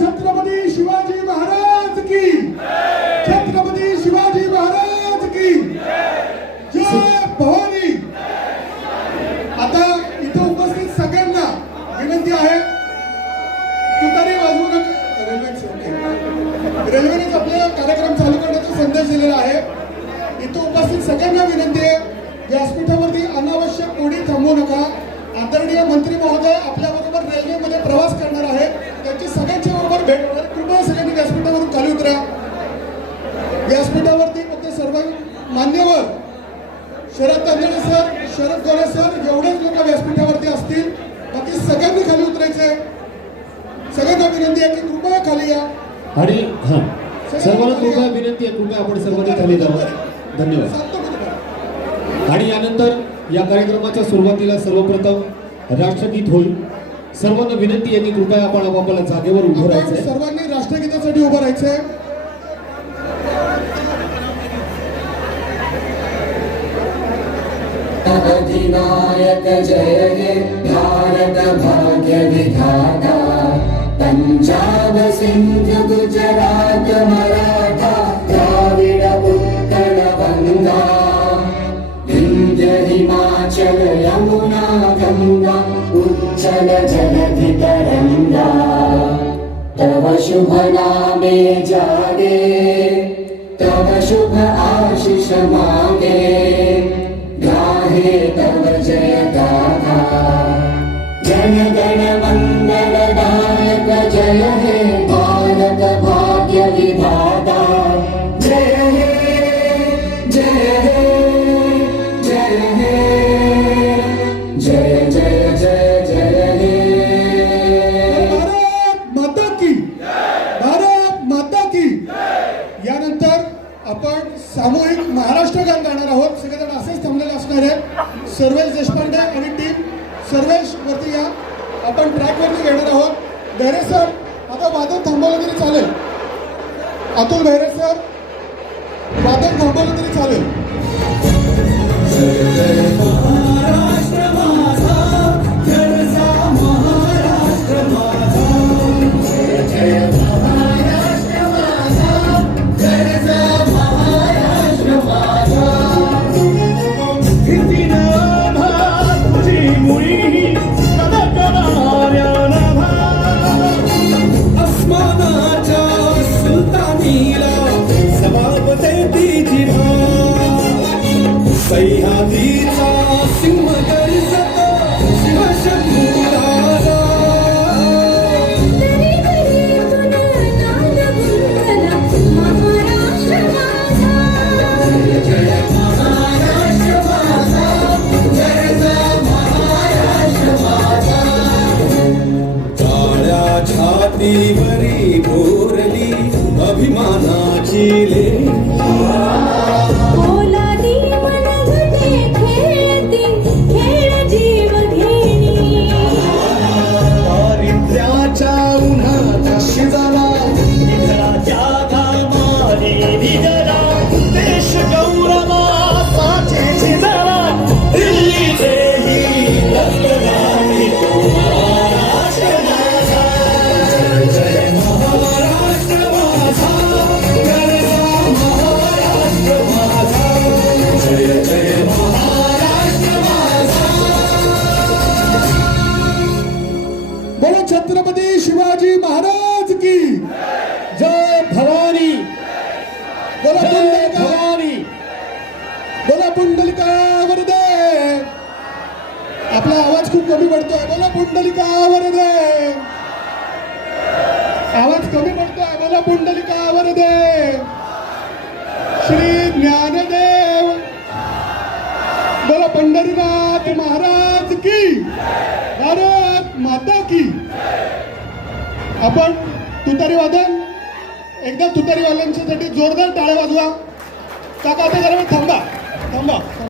छत्रपती शिवाजी महाराज की छत्रपती शिवाजी महाराज की जय. भवानी. आता इथं उपस्थित सगळ्यांना विनंती आहे. तुतारी वाजवू नका रेल्वे रेल्वेने आपला कार्यक्रम चालू करण्याचा संदेश दिलेला आहे. इथं उपस्थित सगळ्यांना विनंती आहे. व्यासपीठावरती अनावश्यक कोणी थांबवू नका. आदरणीय मंत्री मान्यवर शरद तांदळे सर शरद गोरे सर एवढेच लोक व्यासपीठावरती असतील. बाकी सगळ्यांनी खाली उतरायचे सगळ्यांना विनंती आहे की कृपया खाली या. आणि हा. सर्वांना कृपया विनंती आहे कृपया आपण सर्वांनी खाली जावं. धन्यवाद. आणि यानंतर या कार्यक्रमाच्या सुरुवातीला सर्वप्रथम राष्ट्रगीत होईल. सर्वांना विनंती आहे की कृपया आपण आपापल्या जागेवर उभं राहायचं सर्वांनी राष्ट्रगीतासाठी उभं राहायचं आहे अधिनायक जय हे। भारत भाग्य विधाता। पंजाब सिंध गुजरात मराठा। द्राविड उत्कल गंगा विंध्य हिमाचल यमुना गंगा। उच्चल जलधि तरंगा तव शुभ नामे जागे। तव शुभ आशीष मांगे गाहे सर्वेश देशपांडे आणि टीम सर्वेश वरती या. आपण ट्रॅकवरती घेणार आहोत. बहिरे सर आता वादन थांबवलं तरी चालेल. अतुल बहिरे सर वादन थांबवलं तरी चालेल. ದೇವರೇ ಬೋರಲಿ ಅಭಿಮಾನ ಚೀಲೆ आपला आवाज खूप कमी पडतोय. बोला पुंडलिका वरदे आवाज कमी पडतोय. बोला पुंडलिका वरदे श्री ज्ञानदेव. बोला पंढरीनाथ महाराज की. भारत माता की. आपण तुतारी वादन एकदा तुतारी वाल्यांच्यासाठी जोरदार टाळ्या वाजवा. काका आता जरा थांबा. थांबा.